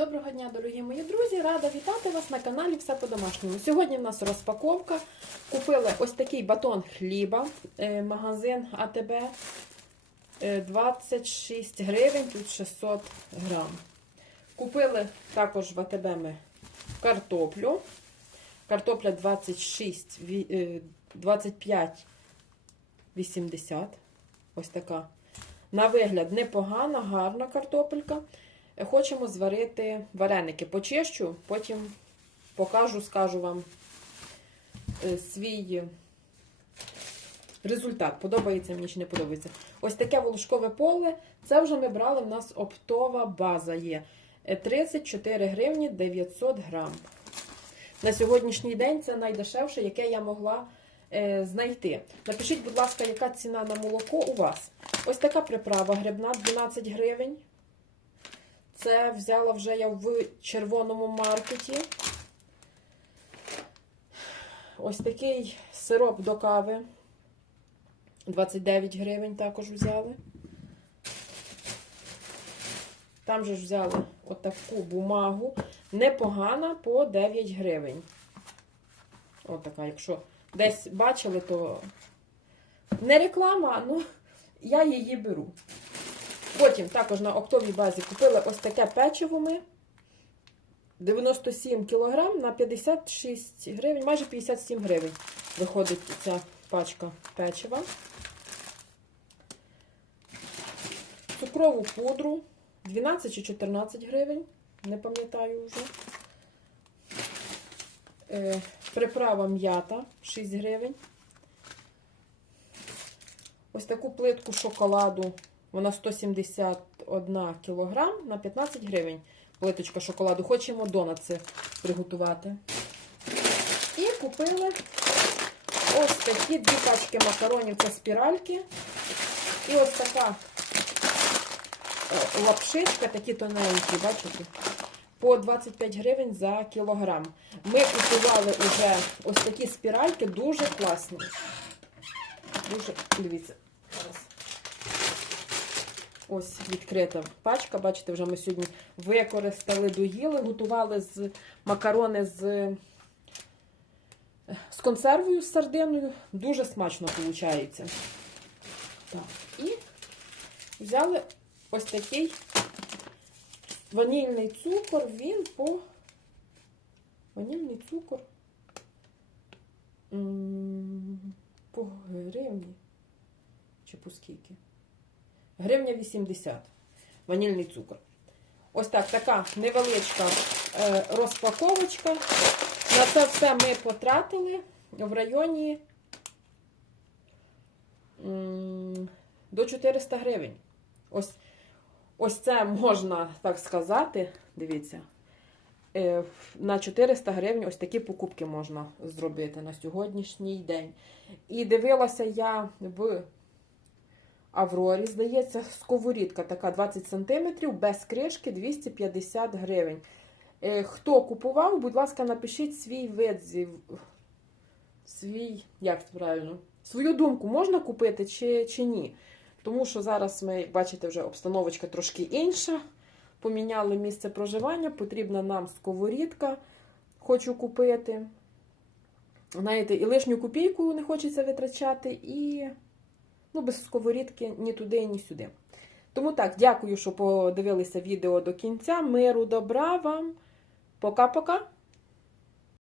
Доброго дня, дорогі мої друзі! Рада вітати вас на каналі Все по-домашньому. Сьогодні в нас розпаковка. Купили ось такий батон хліба, е, магазин АТБ. Е, 26 гривень, тут 600 грам. Купили також в АТБ ми картоплю. Картопля 26, ві- е, 25, 80. Ось така. На вигляд непогана, гарна картопелька. Хочемо зварити вареники. Почищу, потім покажу, скажу вам е, свій результат. Подобається мені чи не подобається. Ось таке волошкове поле. Це вже ми брали, в нас оптова база є. Е, 34 гривні 900 грам. На сьогоднішній день це найдешевше, яке я могла е, знайти. Напишіть, будь ласка, яка ціна на молоко у вас. Ось така приправа грибна 12 гривень. Це взяла вже я в червоному маркеті. Ось такий сироп до кави. 29 гривень також взяли. Там же ж взяли отаку бумагу. Непогана по 9 гривень. Отака, якщо десь бачили, то не реклама, ну я її беру. Потім також на оптовій базі купили ось таке печиво ми. 97 кг на 56 гривень, майже 57 гривень виходить ця пачка печива. Цукрову пудру 12 чи 14 гривень, не пам'ятаю вже. Е, приправа м'ята 6 гривень. Ось таку плитку шоколаду вона 171 кг на 15 гривень. Плиточка шоколаду. Хочемо донатси приготувати. І купили ось такі дві пачки макаронів це спіральки. І ось така е, лапшичка, такі тоненькі, бачите? По 25 гривень за кілограм. Ми купували вже ось такі спіральки, дуже класні. Дуже, дивіться, зараз. Ось відкрита пачка. Бачите, вже ми сьогодні використали доїли, готували з макарони з, з консервою з сардиною. Дуже смачно виходить. Так, і взяли ось такий ванільний цукор, він по ванільний цукор по гривні. Чи по скільки? Гривня 80. Ванільний цукор. Ось так, така невеличка е, розпаковочка. На це все ми потратили в районі до 400 гривень. Ось, ось це можна так сказати. Дивіться. Е, на 400 гривень ось такі покупки можна зробити на сьогоднішній день. І дивилася я в Аврорі, здається, сковорідка така 20 см, без кришки 250 гривень. Е, Хто купував, будь ласка, напишіть свій відзив. Свій, як це правильно? Свою думку можна купити чи, чи ні. Тому що зараз ми, бачите, вже обстановочка трошки інша. Поміняли місце проживання, потрібна нам сковорідка. Хочу купити. Знаєте, і лишню копійку не хочеться витрачати, і ну, без сковорідки ні туди, ні сюди. Тому так, дякую, що подивилися відео до кінця. Миру, добра вам. Пока-пока.